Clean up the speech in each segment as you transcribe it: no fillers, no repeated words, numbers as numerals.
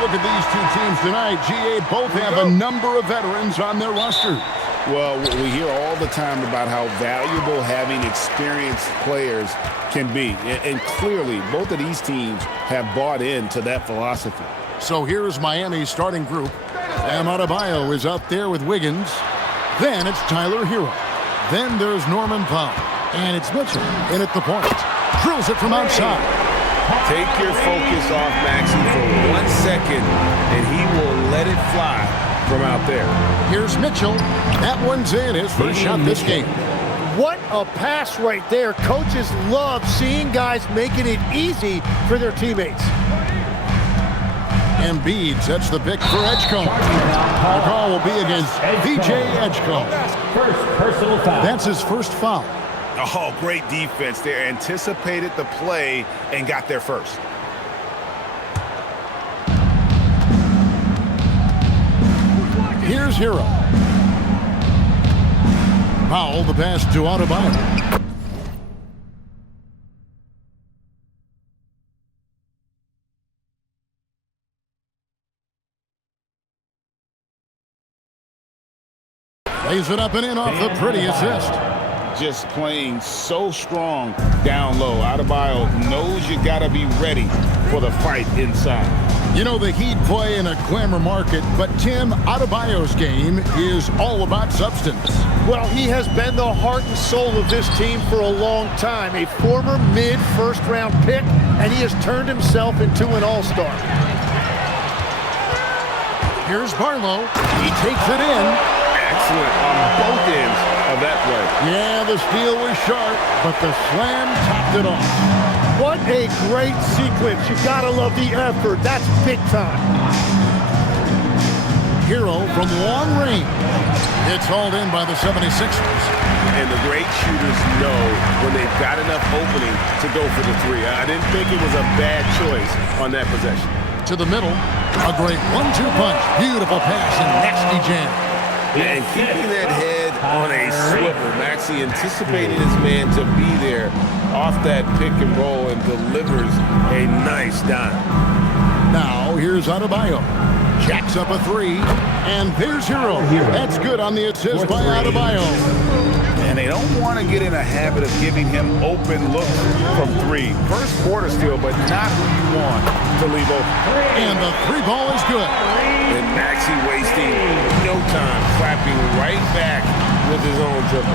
look at these two teams tonight, GA, both have a number of veterans on their roster. Well, we hear all the time about how valuable having experienced players can be. And clearly, both of these teams have bought into that philosophy. So here's Miami's starting group. Bam Adebayo is out there with Wiggins. Then it's Tyler Hero. Then there's Norman Powell. And it's Mitchell in at the point. Drills it from outside. Take your focus off Maxey for 1 second, and he will let it fly from out there. Here's Mitchell. That one's in. His first shot this game. What a pass right there. Coaches love seeing guys making it easy for their teammates. Embiid sets the pick for Edgecombe. The call will be against VJ Edgecombe. First personal foul. That's his first foul. Oh, great defense there. Anticipated the play and got there first. Here's Hero. Powell, the pass to Adebayo. Lays it up and in off the pretty assist. Just playing so strong down low. Adebayo knows you got to be ready for the fight inside. You know, the Heat play in a glamour market, but Tim, Adebayo's game is all about substance. Well, he has been the heart and soul of this team for a long time. A former mid-first-round pick, and he has turned himself into an all-star. Here's Barlow. He takes it in. Excellent on both ends of that play. Yeah, the steal was sharp, but the slam topped it off. What a great sequence. You gotta love the effort. That's big time. Hero from long range. It's hauled in by the 76ers. And the great shooters know when they've got enough opening to go for the three. I didn't think it was a bad choice on that possession. To the middle. A great 1-2 punch. Beautiful pass and nasty jam. And keeping that head on a swivel. Maxey anticipating his man to be there off that pick and roll and delivers a nice dime. Now here's Adebayo. Jacks up a three. And there's Hero. That's good on the assist by Adebayo. And they don't want to get in a habit of giving him open looks from three. First quarter steal, but not who you want to leave open. And the three ball is good. And Maxey wasting no time, clapping right back with his own triple.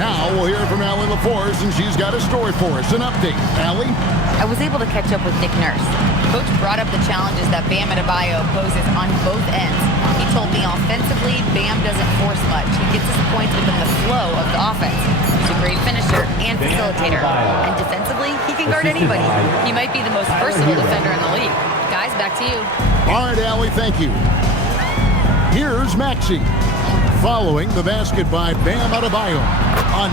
Now we'll hear from Allie LaForce, and she's got a story for us. An update. Allie? I was able to catch up with Nick Nurse. Coach brought up the challenges that Bam Adebayo poses on both ends. He told me offensively, Bam doesn't force much. He gets his points within the flow of the offense. He's a great finisher and facilitator. And defensively, he can guard anybody. He might be the most versatile defender in the league. Guys, back to you. All right, Allie, thank you. Here's Maxey. Following the basket by Bam Adebayo.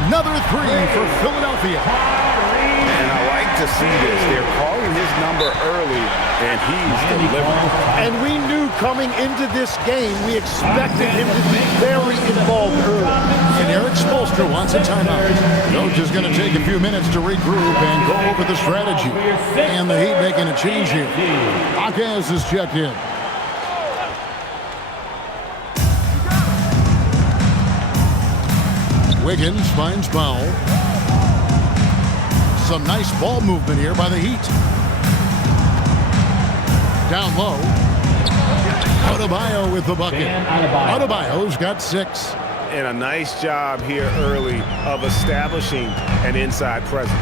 Another three for Philadelphia. And I like to see this. They're calling his number early, and he's delivering. And we knew coming into this game, we expected him to be very involved early. And Eric Spoelstra wants a timeout. Coach is going to take a few minutes to regroup and go over the strategy. And the Heat making a change here. Akaz is checked in. Wiggins finds Powell. Some nice ball movement here by the Heat. Down low. Adebayo with the bucket. Adebayo's got 6. And a nice job here early of establishing an inside presence.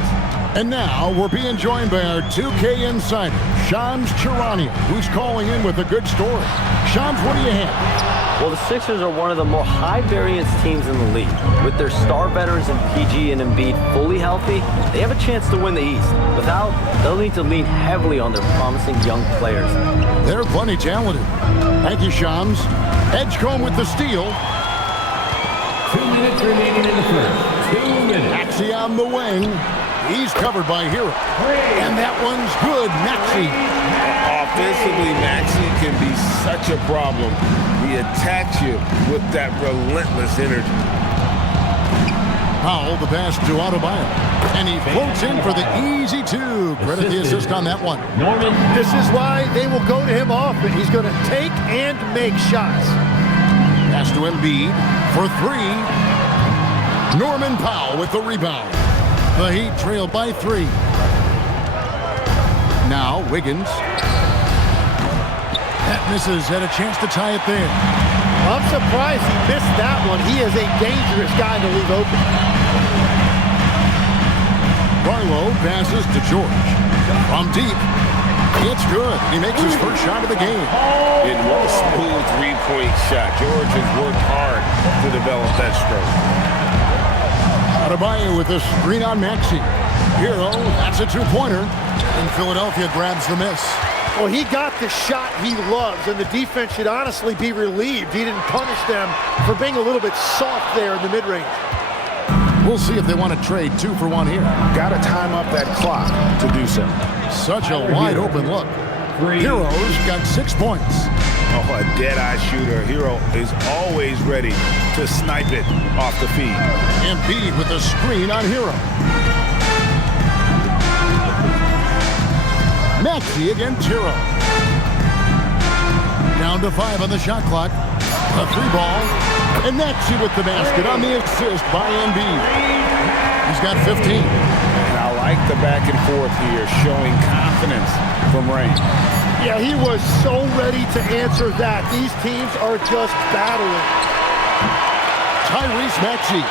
And now we're being joined by our 2K insider, Shams Charania, who's calling in with a good story. Shams, what do you have? Well, the Sixers are one of the more high-variance teams in the league. With their star veterans in PG and Embiid fully healthy, they have a chance to win the East. Without, they'll need to lean heavily on their promising young players. They're plenty talented. Thank you, Shams. Edgecombe with the steal. 2 minutes remaining in the first. 2 minutes. Maxey on the wing. He's covered by Hero. And that one's good, Maxey. Offensively, Maxey can be such a problem. He attacks you with that relentless energy. Powell, the pass to Adebayo. And he floats in for the easy two. Credit the assist on that one. Norman. This is why they will go to him often. He's going to take and make shots. Pass to Embiid for three. Norman Powell with the rebound. The Heat trail by 3. Now Wiggins. That misses. Had a chance to tie it there. I'm surprised he missed that one. He is a dangerous guy to leave open. Barlow passes to George. From deep. It's good. He makes his first shot of the game. It was a smooth three-point shot. George has worked hard to develop that stroke. Adebayo with a screen on Maxey. Hero, that's a two-pointer. And Philadelphia grabs the miss. Well, he got the shot he loves, and the defense should honestly be relieved. He didn't punish them for being a little bit soft there in the mid-range. We'll see if they want to trade 2 for 1 here. Got to time up that clock to do so. Such a wide-open look. Hero's got 6 points. Oh, a dead-eye shooter. Hero is always ready to snipe it off the feed. Embiid with a screen on Hero. Maxey against Hero. Down to 5 on the shot clock. A 3 ball. And Maxey with the basket on the assist by Embiid. He's got 15. And I like the back and forth here, showing confidence from Rain. Yeah, he was so ready to answer that. These teams are just battling. Tyrese Maxey.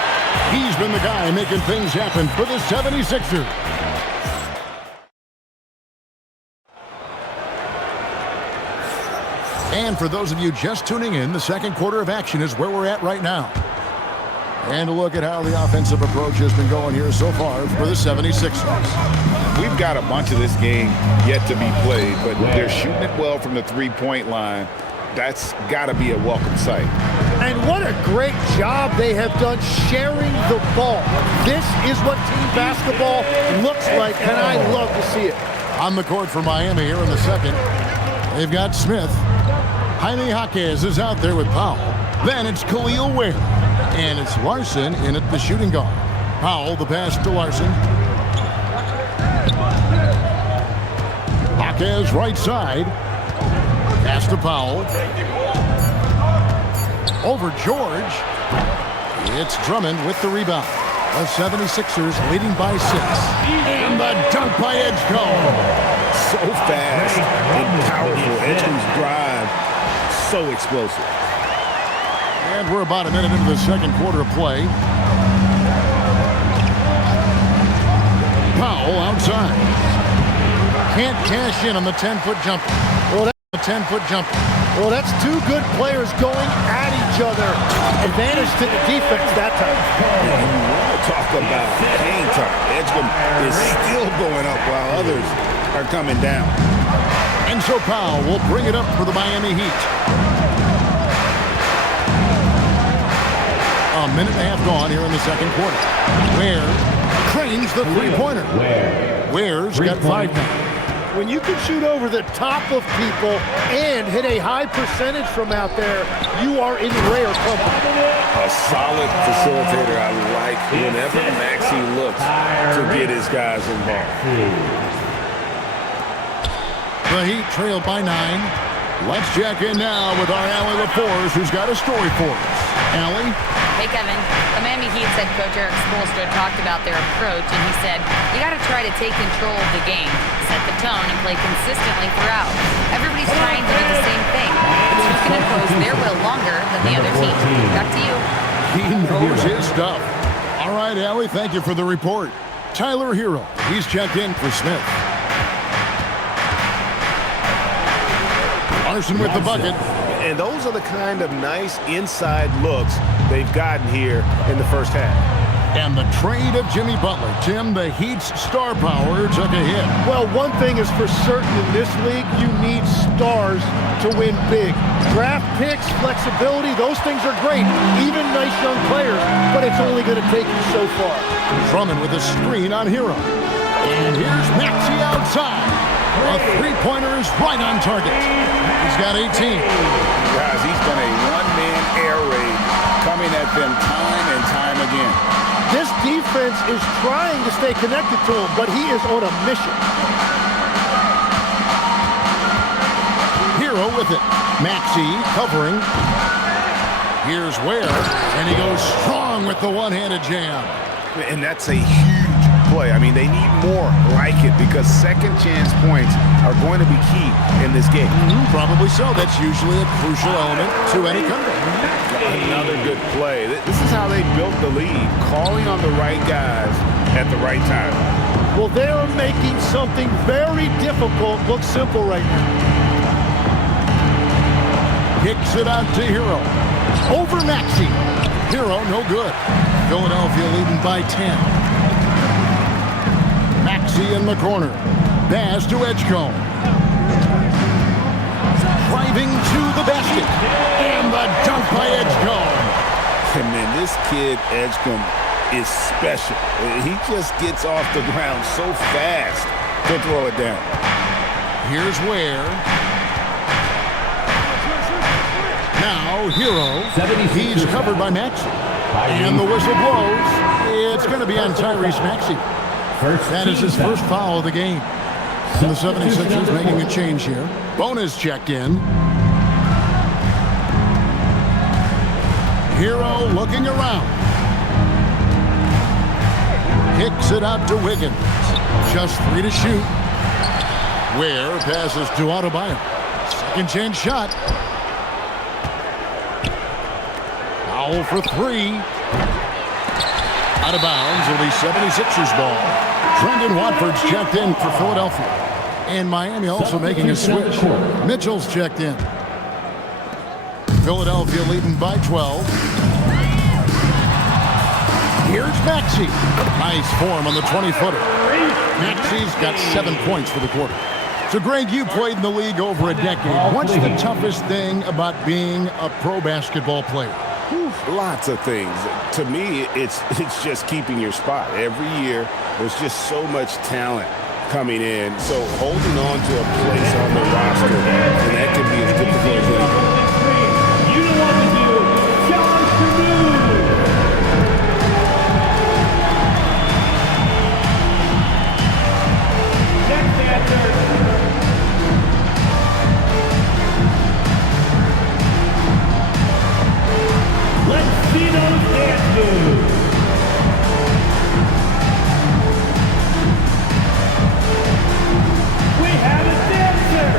He's been the guy making things happen for the 76ers. And for those of you just tuning in, the second quarter of action is where we're at right now. And a look at how the offensive approach has been going here so far for the 76ers. We've got a bunch of this game yet to be played, but they're shooting it well from the three-point line. That's got to be a welcome sight. And what a great job they have done sharing the ball. This is what team basketball looks like, and I love to see it. On the court for Miami here in the second, they've got Smith. Jaime Jaquez is out there with Powell. Then it's Khalil Ware. And it's Larson in at the shooting guard. Powell, the pass to Larson. Jaquez right side. Pass to Powell. Over George. It's Drummond with the rebound. The 76ers leading by 6. And the dunk by Edgecombe. So fast and powerful. Edgecombe's drive, so explosive. And we're about a minute into the second quarter of play. Powell outside. Can't cash in on the 10-foot jumper. Well, The 10-foot jumper. well, that's 2 good players going at each other. Advantage to the defense that time. And you want to talk about hang time. Edgecombe is still going up while others are coming down. And so Powell will bring it up for the Miami Heat. A minute and a half gone here in the second quarter. Ware cranes the three-pointer. Ware's got 5 now. When you can shoot over the top of people and hit a high percentage from out there, you are in rare company. A solid facilitator. I like whenever Maxey looks to get his guys involved. The Heat trail by 9. Let's check in now with our Allie LaForce, who's got a story for us. Allie? Hey, Kevin. The Miami Heat head coach Eric Spoelstra talked about their approach, and he said, you got to try to take control of the game, set the tone, and play consistently throughout. Everybody's trying to do the same thing. It's who can impose their will longer than the other team. Back to you. He knows his stuff. All right, Allie, thank you for the report. Tyler Hero, he's checked in for Smith. Larson with the bucket. And those are the kind of nice inside looks they've gotten here in the first half. And the trade of Jimmy Butler. Tim, the Heat's star power took a hit. Well, one thing is for certain in this league, you need stars to win big. Draft picks, flexibility, those things are great. Even nice young players, but it's only going to take you so far. Drummond with a screen on Hero. And here's Maxey outside. A three-pointer is right on target. He's got 18. Guys, he's been a one-man air raid coming at them time and time again. This defense is trying to stay connected to him, but he is on a mission. Hero with it. Maxey covering. Here's Ware, and he goes strong with the one-handed jam. And that's a huge play. I mean, they need more like it because second chance points are going to be key in this game. Probably so. That's usually a crucial element to any comeback. Another good play. This is how they built the lead, calling on the right guys at the right time. Well, they are making something very difficult look simple right now. Kicks it out to Hero. Over Maxey. Hero, no good. Philadelphia leading by 10. Maxey in the corner. Pass to Edgecombe. Driving to the basket. And the dunk by Edgecombe. And man, this kid, Edgecombe, is special. He just gets off the ground so fast to throw it down. Here's Ware. Now, Hero. He's covered by Maxey. And the whistle blows. It's going to be on Tyrese Maxey. That is his first foul of the game. And the 76ers making a change here. Bonus checked in. Hero looking around. Kicks it out to Wiggins. Just 3 to shoot. Ware passes to Adebayo. Second chance shot. Foul for 3. Out of bounds. It'll be 76ers ball. Trendon Watford's checked in for Philadelphia. And Miami also making a switch. Mitchell's checked in. Philadelphia leading by 12. Here's Maxey. Nice form on the 20-footer. Maxey's got 7 points for the quarter. So, Greg, you played in the league over a decade. What's the toughest thing about being a pro basketball player? Lots of things. To me, it's just keeping your spot. Every year, there's just so much talent coming in. So holding on to a place on the roster, and that can be as difficult as anything. You know what to do. John Purdue. Next answer. Let's see those dance moves. We have a dancer.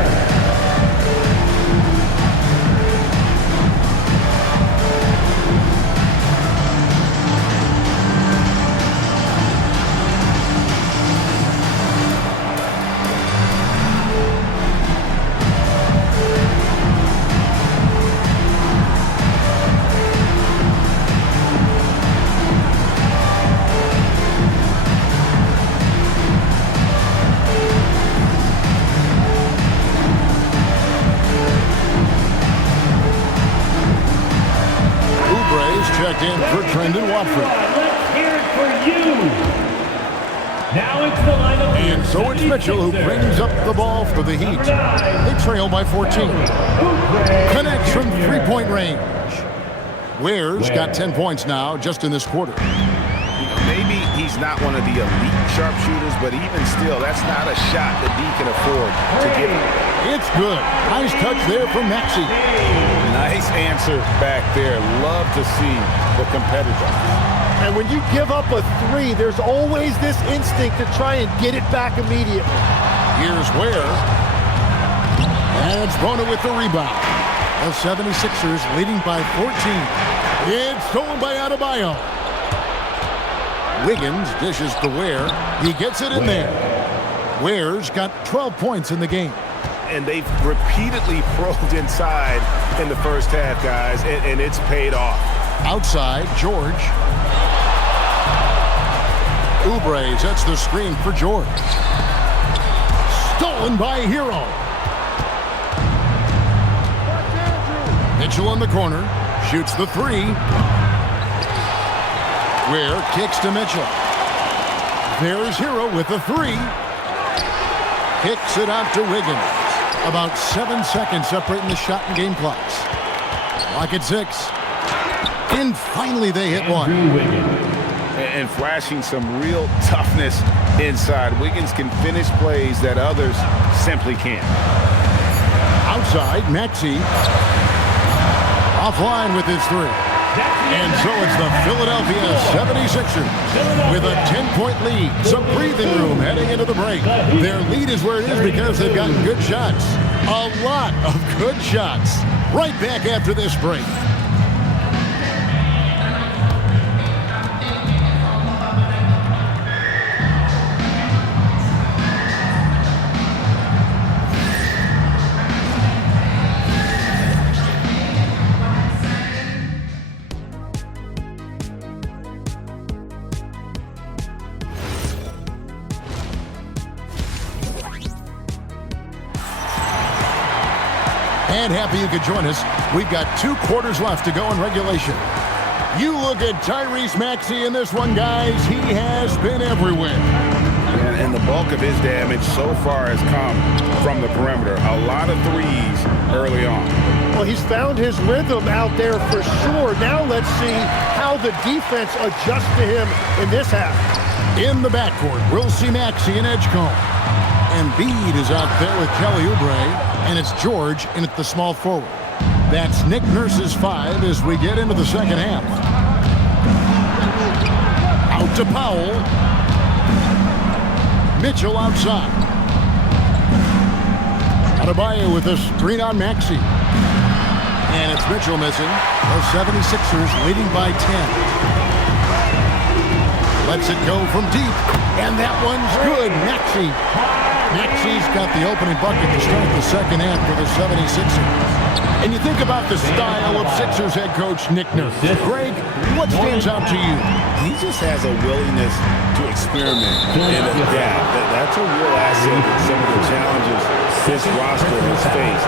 Checked in for Trendon Watford. Let's hear it for you. Now it's the lineup. And so it's Mitchell who brings up the ball for the Heat. They trail by 14. Connects from three-point range. Ware's got 10 points now just in this quarter. Maybe he's not one of the elite sharpshooters, but even still, that's not a shot that he can afford to give him. It's good. Nice touch there from Maxey. Nice answer back there. Love to see the competitor. And when you give up a 3, there's always this instinct to try and get it back immediately. Here's Ware. And it's Bona with the rebound. The 76ers leading by 14. It's stolen by Adebayo. Wiggins dishes to Ware. He gets it in there. Ware's got 12 points in the game. And they've repeatedly probed inside in the first half, guys, and it's paid off. Outside, George. Oubre sets the screen for George. Stolen by Hero. Mitchell in the corner. Shoots the 3. Ware kicks to Mitchell. There's Hero with the 3. Kicks it out to Wiggins. About 7 seconds separating the shot and game clocks. Clock at 6. And finally they hit one. And flashing some real toughness inside. Wiggins can finish plays that others simply can't. Outside, Maxey. Offline with his three. And so it's the Philadelphia 76ers with a 10-point lead. Some breathing room heading into the break. Their lead is where it is because they've gotten good shots. A lot of good shots. Right back after this break. And happy you could join us. We've got 2 quarters left to go in regulation. You look at Tyrese Maxey in this one, guys. He has been everywhere. And the bulk of his damage so far has come from the perimeter. A lot of threes early on. Well, he's found his rhythm out there for sure. Now let's see how the defense adjusts to him in this half. In the backcourt, we'll see Maxey and Edgecombe. Embiid is out there with Kelly Oubre. And it's George in at the small forward. That's Nick Nurse's 5 as we get into the second half. Out to Powell. Mitchell outside. Adebayo with a screen on Maxey. And it's Mitchell missing. The 76ers leading by 10. Lets it go from deep. And that one's good. Maxey's got the opening bucket to start the second half for the 76ers. And you think about the style of Sixers head coach Nick Nurse. Greg, what stands out to you? He just has a willingness to experiment and adapt. That's a real asset in some of the challenges this roster has faced.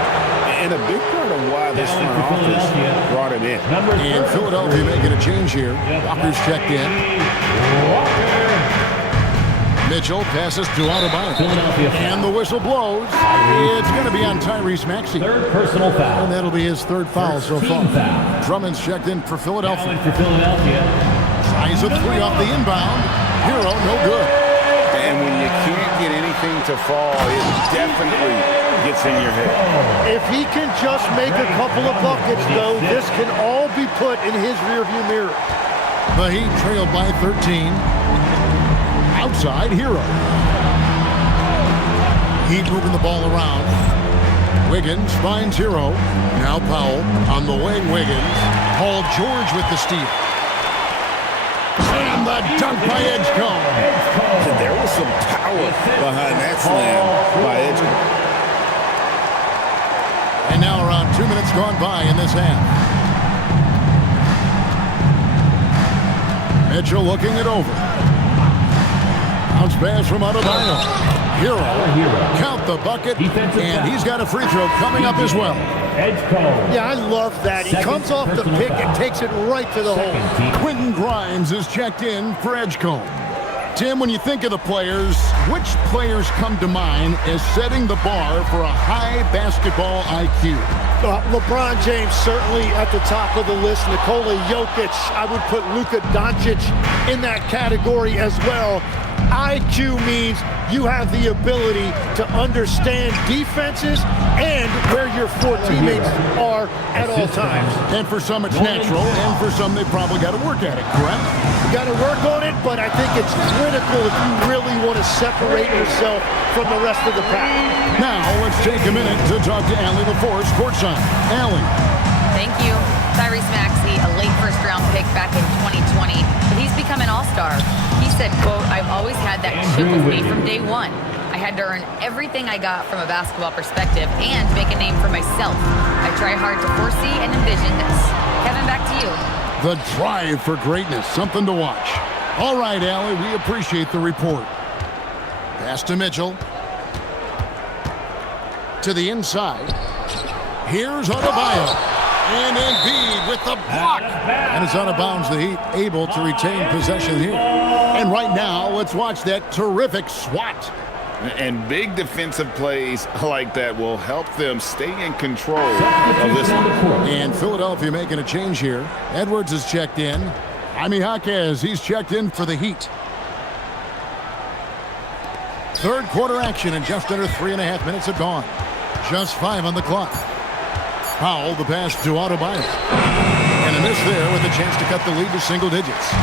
And a big part of why this front office brought him in. And Philadelphia making a change here. Walker's checked in. Mitchell passes to Adebayo. And the whistle blows. It's going to be on Tyrese Maxey. Third personal foul. And that'll be his 3rd foul so far. Drummond's checked in for Philadelphia. Tries a 3 off the inbound. Hero, no good. And when you can't get anything to fall, it definitely gets in your head. If he can just make a couple of buckets, though, this can all be put in his rearview mirror. The Heat trailed by 13. Outside, Hero. Heat moving the ball around. Wiggins finds Hero. Now Powell on the wing. Wiggins. Paul George with the steal. And the dunk by Edgecombe. There was some power behind that slam by Edgecombe. And now around 2 minutes gone by in this half. Mitchell looking it over. Bounce pass from Adebayo. Hero. Count the bucket. And he's got a free throw coming up as well. Yeah, I love that. He comes off the pick and takes it right to the hole. Quentin Grimes is checked in for Edgecombe. Tim, when you think of the players, which players come to mind as setting the bar for a high basketball IQ? LeBron James certainly at the top of the list. Nikola Jokic, I would put Luka Doncic in that category as well. IQ means you have the ability to understand defenses and where your 4 teammates are at all times. And for some it's natural, and for some they probably got to work at it, correct? You got to work on it, but I think it's critical if you really want to separate yourself from the rest of the pack. Now let's take a minute to talk to Allie LaForce, courtside. Allie. Thank you. Tyrese Maxey, a late first-round pick back in 2020, but he's become an all-star. He said, quote, "I've always had that chip with me from day one. I had to earn everything I got from a basketball perspective and make a name for myself. I try hard to foresee and envision this." Kevin, back to you. The drive for greatness, something to watch. All right, Allie, we appreciate the report. Pass to Mitchell. To the inside. Here's Adebayo. And Embiid with the block. And it's out of bounds. The Heat able to retain possession here. And right now, let's watch that terrific swat. And big defensive plays like that will help them stay in control of this one. And Philadelphia making a change here. Edwards is checked in. Jaime Jaquez, he's checked in for the Heat. Third quarter action, and just under 3.5 minutes have gone. Just 5 on the clock. Powell, the pass to Adebayo. And a miss there with a chance to cut the lead to single digits.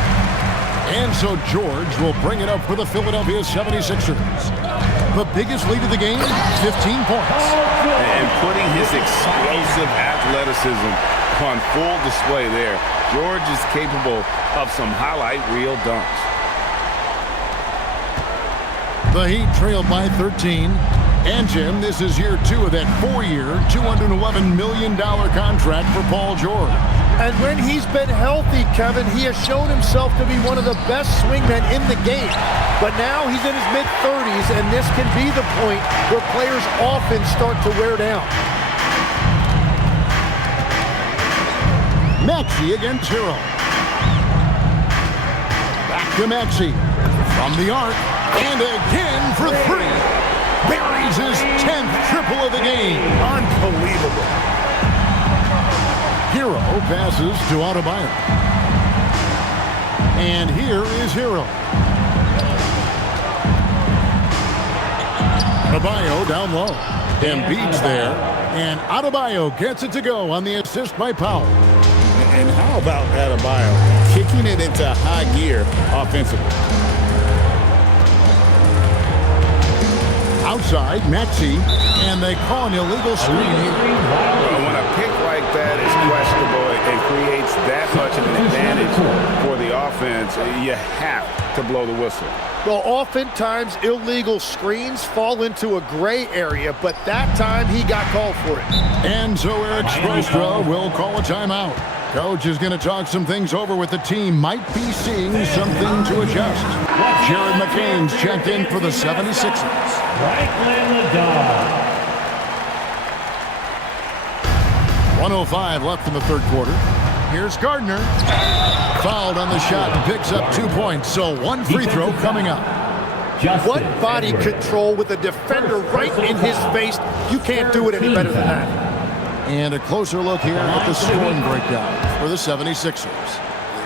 And so George will bring it up for the Philadelphia 76ers. The biggest lead of the game, 15 points. And putting his explosive athleticism on full display there. George is capable of some highlight reel dunks. The Heat trailed by 13. And, Jim, this is year 2 of that 4-year, $211 million contract for Paul George. And when he's been healthy, Kevin, he has shown himself to be one of the best swingmen in the game. But now he's in his mid-30s, and this can be the point where players often start to wear down. Maxey against Hero. Back to Maxey. From the arc. And again for 3. Buries his 10th triple of the game. Unbelievable. Hero passes to Adebayo. And here is Hero. Adebayo down low. Embiid's there. And Adebayo gets it to go on the assist by Powell. And how about Adebayo kicking it into high gear offensively? Outside, Maxey, and they call an illegal screen here. When a pick like that is questionable and creates that much of an advantage for the offense, you have to blow the whistle. Well, oftentimes illegal screens fall into a gray area, but that time he got called for it. And so Eric Spoelstra will call a timeout. Coach is going to talk some things over with the team. Might be seeing something to adjust. Jared McCain's checked in for the 76ers. Franklin the Dog. 1:05 left in the third quarter. Here's Gardner. Fouled on the shot and picks up 2 points. So one free throw coming up. What body control with a defender right in his face. You can't do it any better than that. And a closer look here at the scoring breakdown for the 76ers.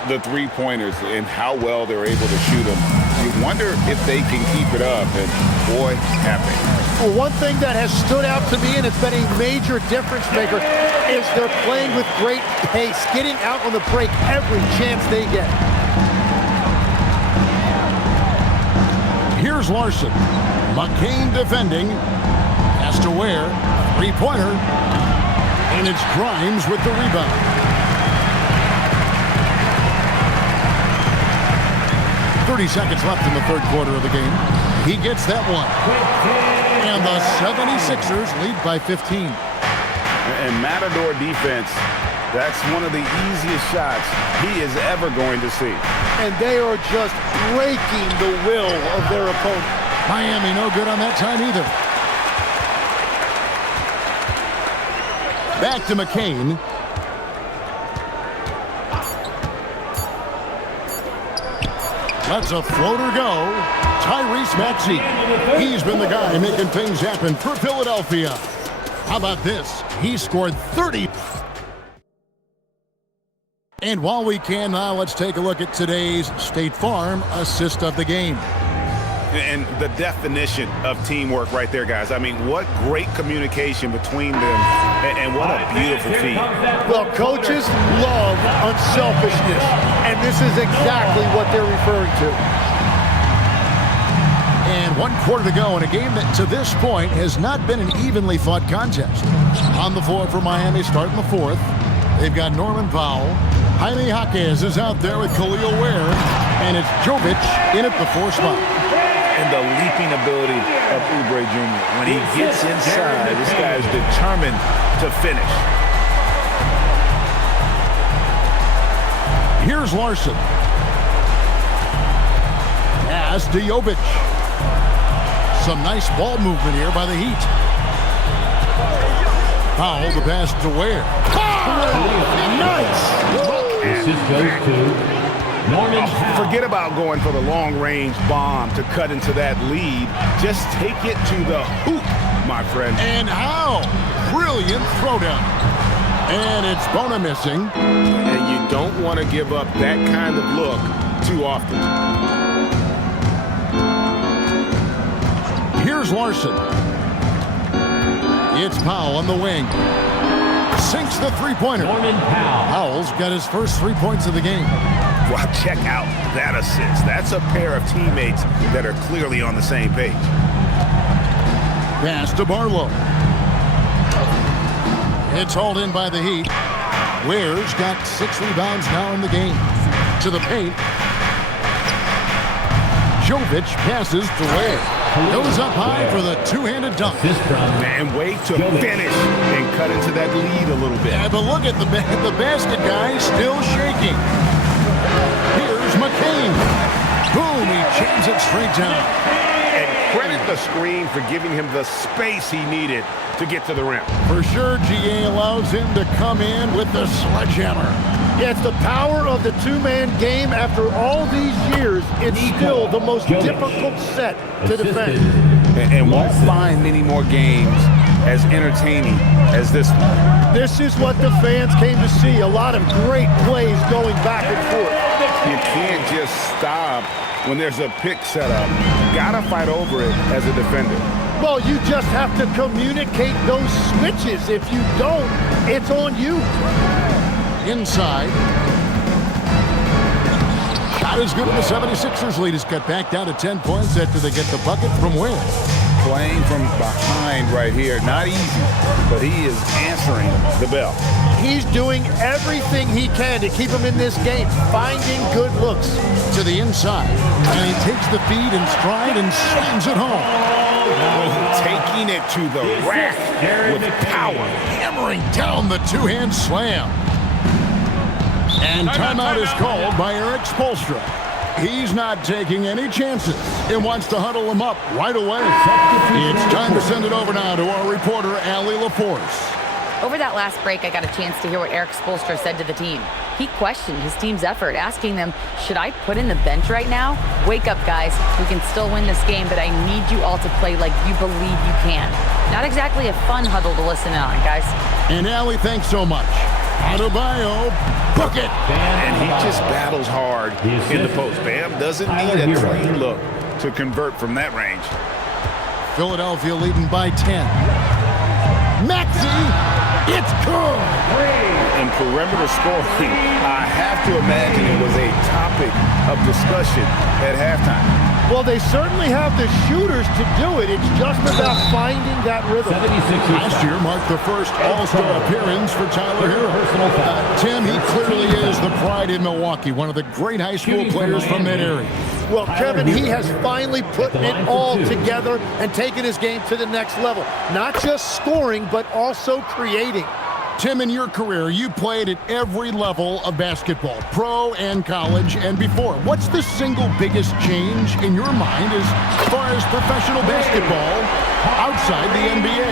The three-pointers and how well they're able to shoot them. You wonder if they can keep it up, and boy, have they. Well, one thing that has stood out to me, and it's been a major difference maker, is they're playing with great pace, getting out on the break every chance they get. Here's Larson. McCain defending. Has to wear. Three-pointer. And it's Grimes with the rebound. 30 seconds left in the third quarter of the game. He gets that one. And the 76ers lead by 15. And Matador defense, that's one of the easiest shots he is ever going to see. And they are just breaking the will of their opponent. Miami no good on that time either. Back to McCain. Lets a floater go. Tyrese Maxey. He's been the guy making things happen for Philadelphia. How about this? He scored 30. And while we can now, let's take a look at today's State Farm assist of the game. And the definition of teamwork right there, guys. I mean, what great communication between them, and what a beautiful feat. Well, coaches love unselfishness, and this is exactly what they're referring to. And 1 quarter to go in a game that to this point has not been an evenly fought contest. On the floor for Miami starting the fourth. They've got Norman Powell. Jaime Jaquez is out there with Khalil Ware. And it's Jovic in at the 4 spot. And the leaping ability of Oubre Jr. When he gets inside, this guy is determined to finish. Here's Larson. Pass to Jovic. Some nice ball movement here by the Heat. Powell, the pass to Ware. Oh, nice! Assist goes to Norman Powell. Forget about going for the long-range bomb to cut into that lead. Just take it to the hoop, my friend. And how? Brilliant throwdown. And it's Bona missing. And you don't want to give up that kind of look too often. Here's Larson. It's Powell on the wing. Sinks the three-pointer. Norman Powell. Powell's got his first 3 points of the game. Well, check out that assist. That's a pair of teammates that are clearly on the same page. Pass to Barlow. It's hauled in by the Heat. Ware's got 6 rebounds now in the game. To the paint. Jovic passes to Ware. Goes up high for the two-handed dunk. And wait to finish and cut into that lead a little bit. Yeah, but look at the basket guy still shaking. Here's McCain. Boom, he jams it straight down. And credit the screen for giving him the space he needed to get to the rim. For sure, GA allows him to come in with the sledgehammer. Yeah, it's the power of the two-man game. After all these years, it's still the most difficult set to defend. And won't find many more games as entertaining as this one. This is what the fans came to see. A lot of great plays going back and forth. You can't just stop when there's a pick set up. Gotta fight over it as a defender. Well, you just have to communicate those switches. If you don't, it's on you. Inside. Shot is good, and the 76ers lead is cut back down to 10 points after they get the bucket from Ware. Playing from behind right here, not easy, but he is answering the bell. He's doing everything he can to keep him in this game, finding good looks. To the inside, and he takes the feed in stride and slams it home. Taking it to the rack with power. Hammering down the two-hand slam. And timeout is called by Eric Spoelstra. He's not taking any chances and wants to huddle him up right away. It's time to send it over now to our reporter, Allie LaForce. Over that last break, I got a chance to hear what Eric Spoelstra said to the team. He questioned his team's effort, asking them, should I put in the bench right now? Wake up, guys. We can still win this game, but I need you all to play like you believe you can. Not exactly a fun huddle to listen in on, guys. And Allie, thanks so much. Adebayo, bucket. And he just battles hard in the post. Bam doesn't need a clean look to convert from that range. Philadelphia leading by 10. Maxey, it's good. In perimeter scoring, I have to imagine it was a topic of discussion at halftime. Well, they certainly have the shooters to do it. It's just about finding that rhythm. Last year marked the first All-Star appearance for Tyler Hero. Tim, he clearly is the pride in Milwaukee, one of the great high school players from that area. Well, Kevin, he has finally put it all together and taken his game to the next level. Not just scoring, but also creating. Tim, in your career, you played at every level of basketball, pro and college and before. What's the single biggest change in your mind as far as professional basketball outside the NBA?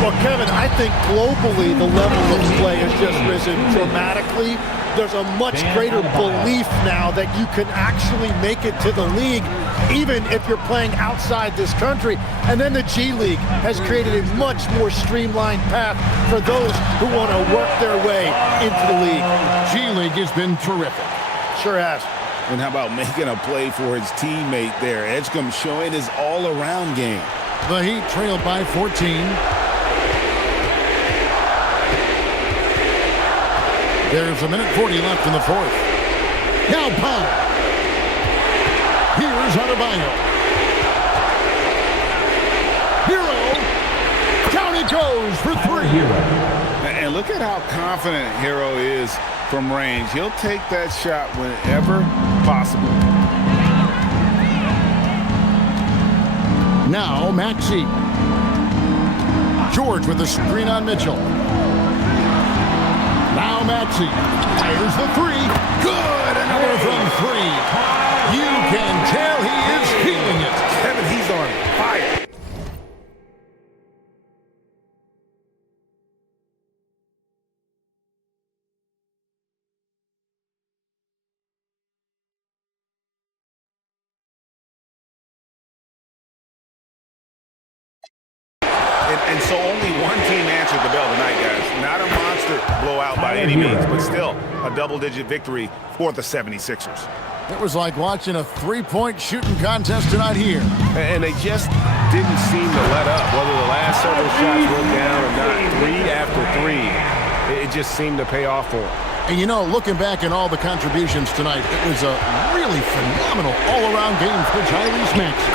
Well, Kevin, I think globally the level of play has just risen dramatically. There's a much greater belief now that you can actually make it to the league, even if you're playing outside this country. And then the G League has created a much more streamlined path for those who want to work their way into the league. G League has been terrific. Sure has. And how about making a play for his teammate there? Edgecombe showing his all-around game. The Heat trailed by 14. There's a minute 40 left in the fourth. Now Powell. Here's Adebayo. Hero. Down he goes for three. And look at how confident Hero is from range. He'll take that shot whenever possible. Now Maxey. George with the screen on Mitchell. Now Maxey fires the three. Good! Another from three. You can tell he is feeling it. Kevin, he's on fire. any means, but still a double-digit victory for the 76ers. It was like watching a three-point shooting contest tonight here. And they just didn't seem to let up, whether the last several shots went down or not. 3 after 3, it just seemed to pay off for them. And you know, looking back at all the contributions tonight, it was a really phenomenal all-around game for Tyrese Maxey.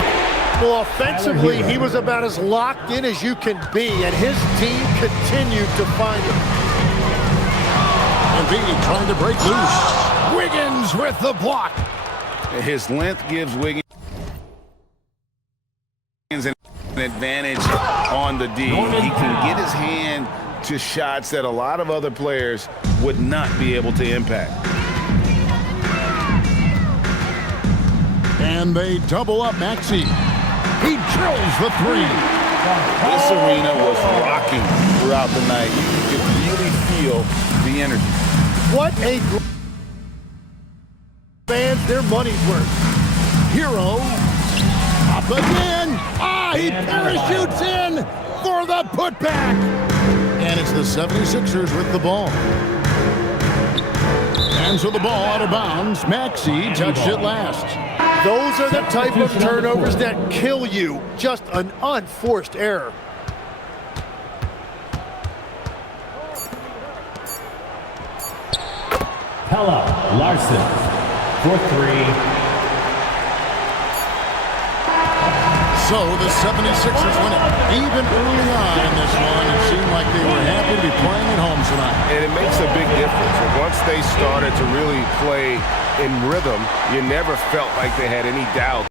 Well, offensively, he was about as locked in as you can be, and his team continued to find him. Embiid trying to break loose. Wiggins with the block. His length gives Wiggins an advantage on the D. He can get his hand to shots that a lot of other players would not be able to impact. And they double up Maxey. He drills the three. This arena was rocking throughout the night. You could really feel the energy. What a fans, their money's worth. Hero. Up again. He parachutes in for the putback. And it's the 76ers with the ball. And so the ball out of bounds. Maxey touched it last. Those are the type of turnovers that kill you. Just an unforced error. Pella Larson for 3. So the 76ers win it. Even early on in this one, it seemed like they were happy to be playing at home tonight. And it makes a big difference. And once they started to really play in rhythm, you never felt like they had any doubt